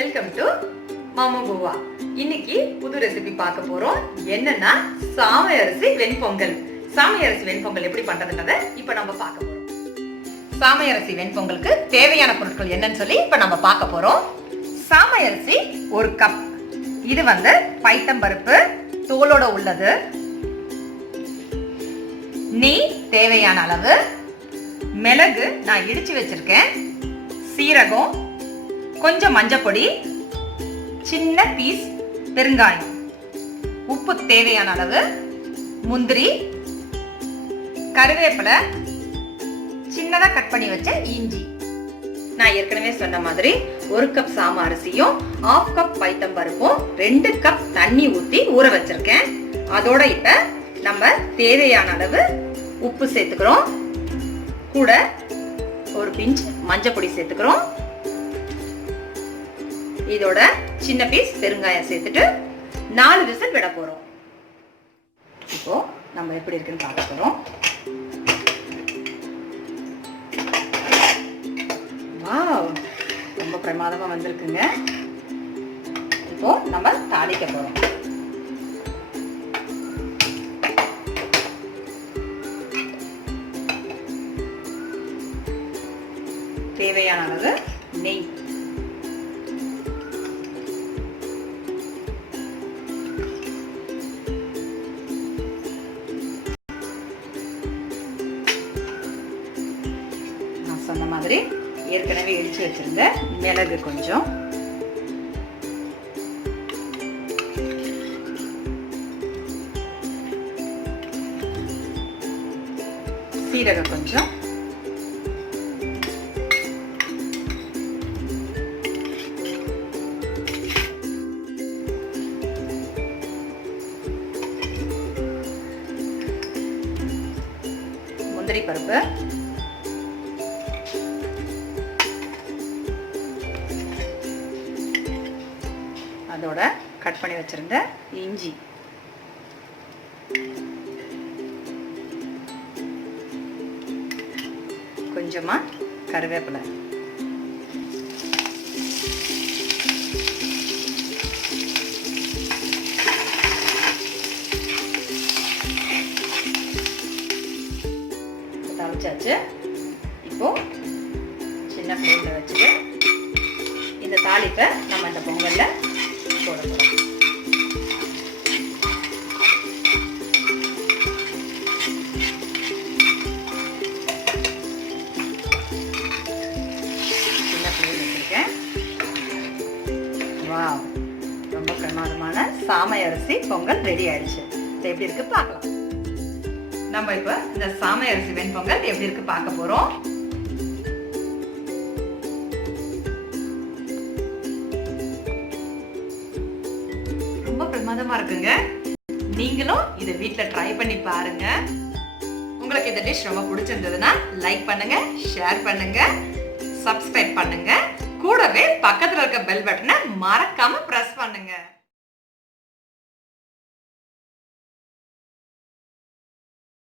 Welcome to மம்மு புவா. இன்னைக்கு புது recipe பார்க்க போறோம். என்னன்னா சாமை அரிசி வெண்பொங்கல். சாமை அரிசி வெண்பொங்கல் எப்படி பண்றதுன்றத இப்ப நம்ம பார்க்க போறோம். சாமை அரிசி வெண்பொங்கலுக்கு தேவையான பொருட்கள் என்னன்னு சொல்லி இப்ப நம்ம பார்க்க போறோம். சாமை அரிசி 1 கப். இது பைத்தம்பருப்பு தோலோட உள்ளது. நெய் தேவையான அளவு. மிளகு நான் இடிச்சு வச்சிருக்கேன். சீரகம், கொஞ்சம் மஞ்சள் பொடி, சின்ன பீஸ் பெருங்காயம், உப்பு தேவையான அளவு, முந்திரி, கருவேப்பிலை, சின்னதா கட் பண்ணி வச்ச இஞ்சி. நான் ஏற்கனவே சொன்ன மாதிரி 1 கப் சாமை அரிசியும் 1/2 கப் பைத்தம்பருப்பும் 2 கப் தண்ணி ஊத்தி ஊற வச்சிருக்கேன். அதோட இப்ப நம்ம தேவையான அளவு உப்பு சேர்த்துக்கிறோம். கூட ஒரு பிஞ்ச் மஞ்சள் பொடி சேர்த்துக்கிறோம். இதோட சின்ன பீஸ் பெருங்காயம் சேர்த்துட்டு 4 விசில் விட போறோம். இப்போ நம்ம எப்படி இருக்குன்னு பார்க்க போறோம். வாவ், ரொம்ப பிரமாதமா வந்திருக்குங்க. இப்போ நம்ம தாளிக்க போறோம். தேவையான அளவு நெய், நான் சொன்ன மாதிரி ஏற்கனவே இடிச்சு வச்சிருந்த மிளகு கொஞ்சம், சீரகம் கொஞ்சம், முந்திரி பருப்பு, அதோட கட் பண்ணி வச்சிருந்த இஞ்சி, கொஞ்சமா கருவேப்பிலை, தாளிச்சாச்சு. இப்போ சின்ன ஃப்ளேம்ல வச்சுட்டு இந்த தாளிப்பை நம்ம இந்த பொங்கல்ல போட போறோம். சின்ன ஃப்ளேம் வச்சிருக்கேன். வாவ், ரொம்ப பிரமாதமான சாமை அரிசி பொங்கல் ரெடி ஆயிடுச்சு. இது எப்படி இருக்கு பார்க்கலாம். நம்ம இப்ப இந்த சாமை அரிசி வெண்பொங்கல் எப்படி இருக்கு பார்க்க போறோம். ரொம்ப பிரமாதமா இருக்குங்க. நீங்களும் இதை வீட்ல ட்ரை பண்ணி பாருங்க. உங்களுக்கு இந்த டிஷ் ரொம்ப பிடிச்சிருந்ததுன்னா லைக் பண்ணுங்க, ஷேர் பண்ணுங்க, சப்ஸ்கிரைப் பண்ணுங்க. கூடவே பக்கத்துல இருக்க பெல் பட்டனை மறக்காம பிரஸ் பண்ணுங்க.